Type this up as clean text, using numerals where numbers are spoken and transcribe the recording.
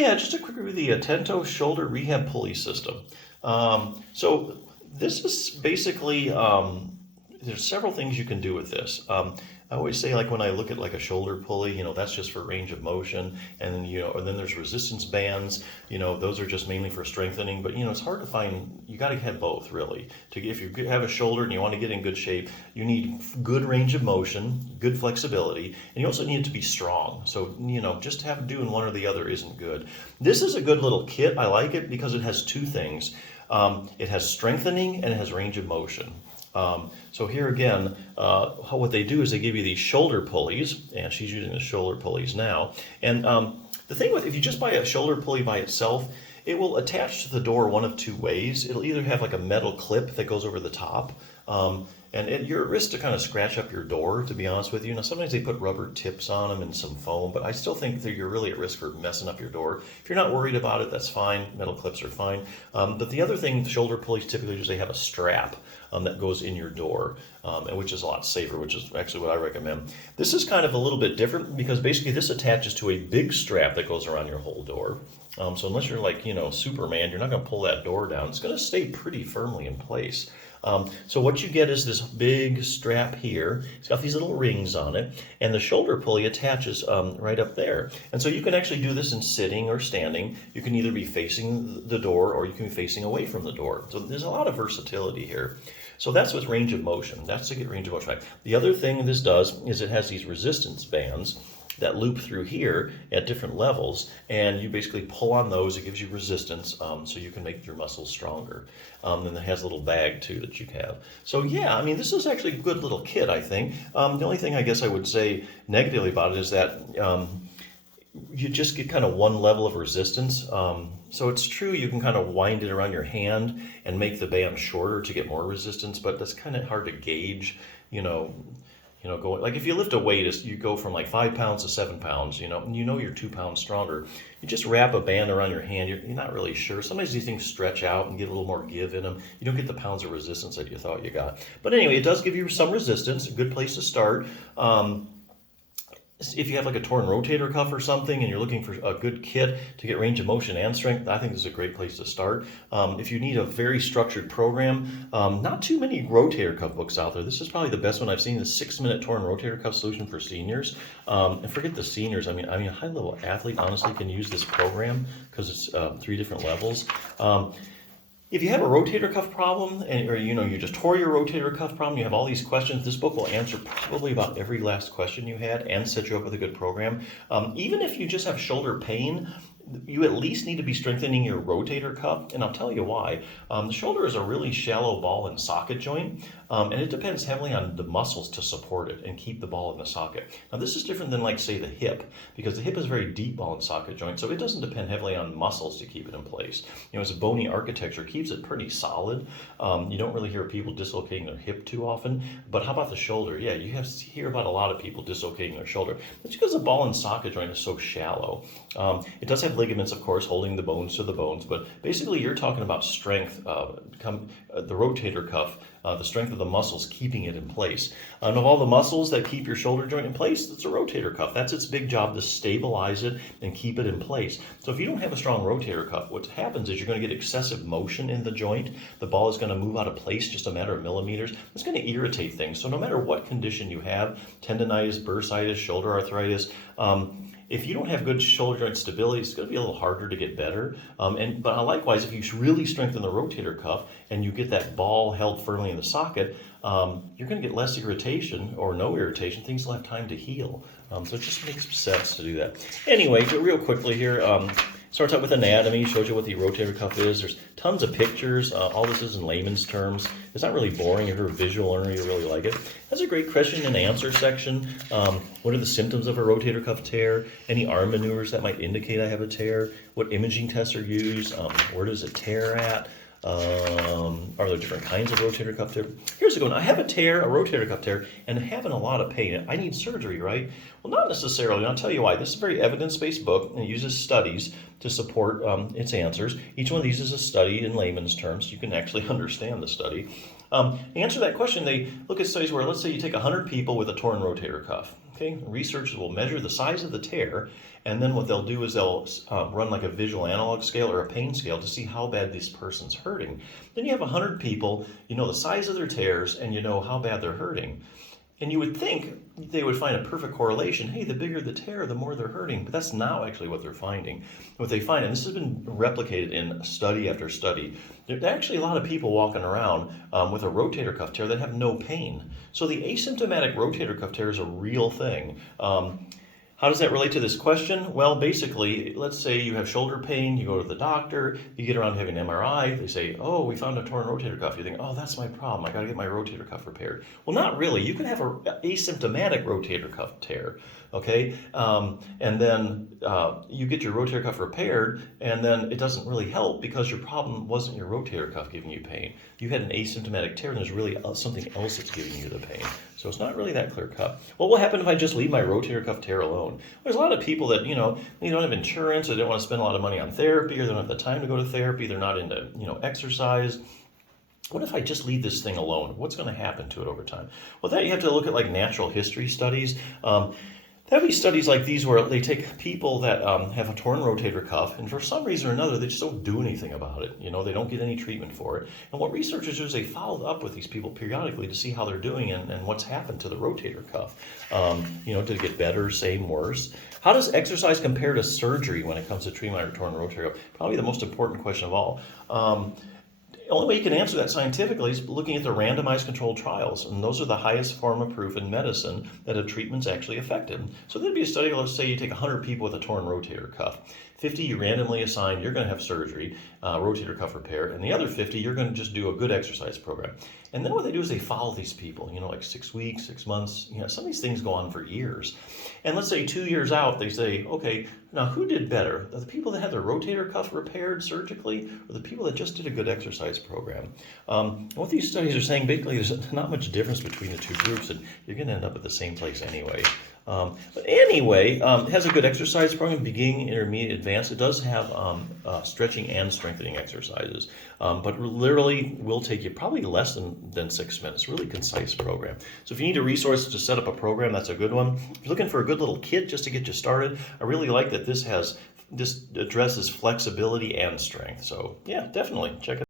Yeah, just a quick review of the ATENTO shoulder rehab pulley system. So this is basically, there's several things you can do with this. I always say, like, when I look at like a shoulder pulley, that's just for range of motion, and then or then there's resistance bands. Those are just mainly for strengthening. But it's hard to find. You got to have both, really. If you have a shoulder and you want to get in good shape, you need good range of motion, good flexibility, and you also need it to be strong. So just doing one or the other isn't good. This is a good little kit. I like it because it has two things. It has strengthening and it has range of motion. So here again, what they do is they give you these shoulder pulleys, and she's using the shoulder pulleys now. And the thing if you just buy a shoulder pulley by itself, it will attach to the door one of two ways. It'll either have like a metal clip that goes over the top, and you're at risk to kind of scratch up your door, to be honest with you. Now, sometimes they put rubber tips on them and some foam, but I still think that you're really at risk for messing up your door. If you're not worried about it, that's fine. Metal clips are fine. But the other thing, shoulder pulleys typically usually have a strap that goes in your door, and which is a lot safer, which is actually what I recommend. This is kind of a little bit different because basically this attaches to a big strap that goes around your whole door. So unless you're like, Superman, you're not going to pull that door down. It's going to stay pretty firmly in place. So what you get is this big strap here. It's got these little rings on it, and the shoulder pulley attaches right up there. And so you can actually do this in sitting or standing. You can either be facing the door or you can be facing away from the door. So there's a lot of versatility here. So that's with range of motion. That's to get range of motion. The other thing this does is it has these resistance bands that loop through here at different levels, and you basically pull on those. It gives you resistance, so you can make your muscles stronger. And it has a little bag too that you have. So yeah, I mean, this is actually a good little kit, I think. The only thing I guess I would say negatively about it is that you just get kind of one level of resistance. So it's true you can kind of wind it around your hand and make the band shorter to get more resistance, but that's kind of hard to gauge, going, like if you lift a weight, you go from like 5 pounds to 7 pounds, you're 2 pounds stronger. You just wrap a band around your hand, you're not really sure. Sometimes these things stretch out and get a little more give in them. You don't get the pounds of resistance that you thought you got. But anyway, it does give you some resistance, a good place to start. If you have like a torn rotator cuff or something and you're looking for a good kit to get range of motion and strength, I think this is a great place to start. If you need a very structured program, not too many rotator cuff books out there. This is probably the best one I've seen, the 6-minute torn rotator cuff solution for seniors. And forget the seniors. I mean, a high-level athlete honestly can use this program because it's 3 different levels. If you have a rotator cuff problem, or you just tore your rotator cuff problem, you have all these questions, this book will answer probably about every last question you had and set you up with a good program. Even if you just have shoulder pain, you at least need to be strengthening your rotator cuff, and I'll tell you why. The shoulder is a really shallow ball and socket joint, and it depends heavily on the muscles to support it and keep the ball in the socket. Now this is different than, like, say, the hip, because the hip is a very deep ball and socket joint, so it doesn't depend heavily on muscles to keep it in place. It's a bony architecture, keeps it pretty solid. You don't really hear people dislocating their hip too often, but how about the shoulder? Yeah, you hear about a lot of people dislocating their shoulder. That's because the ball and socket joint is so shallow. It does have ligaments, of course, holding the bones to the bones, but basically you're talking about strength, the rotator cuff, the strength of the muscles keeping it in place. And of all the muscles that keep your shoulder joint in place, it's a rotator cuff. That's its big job, to stabilize it and keep it in place. So if you don't have a strong rotator cuff, what happens is you're going to get excessive motion in the joint. The ball is going to move out of place just a matter of millimeters. It's going to irritate things. So no matter what condition you have, tendonitis, bursitis, shoulder arthritis, if you don't have good shoulder joint stability, it's going to be a little harder to get better. But likewise, if you really strengthen the rotator cuff and you get that ball held firmly in the socket, you're going to get less irritation or no irritation. Things will have time to heal. So it just makes sense to do that. Anyway, real quickly here, starts out with anatomy, shows you what the rotator cuff is. There's tons of pictures. All this is in layman's terms. It's not really boring. If you're a visual learner, you really like it. Has a great question and answer section. What are the symptoms of a rotator cuff tear? Any arm maneuvers that might indicate I have a tear? What imaging tests are used? Where does it tear at? Are there different kinds of rotator cuff tear? Here's a good one. I have a rotator cuff tear, and having a lot of pain. I need surgery, right? Well, not necessarily, and I'll tell you why. This is a very evidence-based book, and it uses studies to support its answers. Each one of these is a study in layman's terms, so you can actually understand the study. To answer that question, they look at studies where, let's say you take 100 people with a torn rotator cuff. Okay, researchers will measure the size of the tear, and then what they'll do is they'll run like a visual analog scale or a pain scale to see how bad this person's hurting. Then you have 100 people, you know the size of their tears, and you know how bad they're hurting. And you would think they would find a perfect correlation. Hey, the bigger the tear, the more they're hurting. But that's not actually what they're finding. What they find, and this has been replicated in study after study, there's actually a lot of people walking around with a rotator cuff tear that have no pain. So the asymptomatic rotator cuff tear is a real thing. How does that relate to this question? Well, basically, let's say you have shoulder pain, you go to the doctor, you get around to having an MRI, they say, oh, we found a torn rotator cuff. You think, oh, that's my problem, I gotta get my rotator cuff repaired. Well, not really. You can have an asymptomatic rotator cuff tear, okay? And then you get your rotator cuff repaired, and then it doesn't really help because your problem wasn't your rotator cuff giving you pain. You had an asymptomatic tear, and there's really something else that's giving you the pain. So it's not really that clear cut. What will happen if I just leave my rotator cuff tear alone? There's a lot of people that, they don't have insurance, or they don't want to spend a lot of money on therapy, or they don't have the time to go to therapy, they're not into, exercise. What if I just leave this thing alone? What's going to happen to it over time? Well, that you have to look at like natural history studies. There'll be studies like these where they take people that have a torn rotator cuff, and for some reason or another, they just don't do anything about it. They don't get any treatment for it. And what researchers do is they follow up with these people periodically to see how they're doing and what's happened to the rotator cuff. Did it get better, same, worse? How does exercise compare to surgery when it comes to treating my torn rotator cuff? Probably the most important question of all. The only way you can answer that scientifically is looking at the randomized controlled trials, and those are the highest form of proof in medicine that a treatment's actually effective. So there'd be a study, let's say you take 100 people with a torn rotator cuff. 50 you randomly assign, you're going to have surgery, rotator cuff repair, and the other 50 you're going to just do a good exercise program. And then what they do is they follow these people, like 6 weeks, 6 months, some of these things go on for years. And let's say 2 years out, they say, okay, now who did better? The people that had their rotator cuff repaired surgically, or the people that just did a good exercise program? What these studies are saying, basically, there's not much difference between the two groups, and you're going to end up at the same place anyway. But anyway, it has a good exercise program, beginning, intermediate, advanced. It does have stretching and strengthening exercises, but literally will take you probably less than 6 minutes. Really concise program. So if you need a resource to set up a program, that's a good one. If you're looking for a good little kit just to get you started, I really like that this addresses flexibility and strength. So yeah, definitely check it out.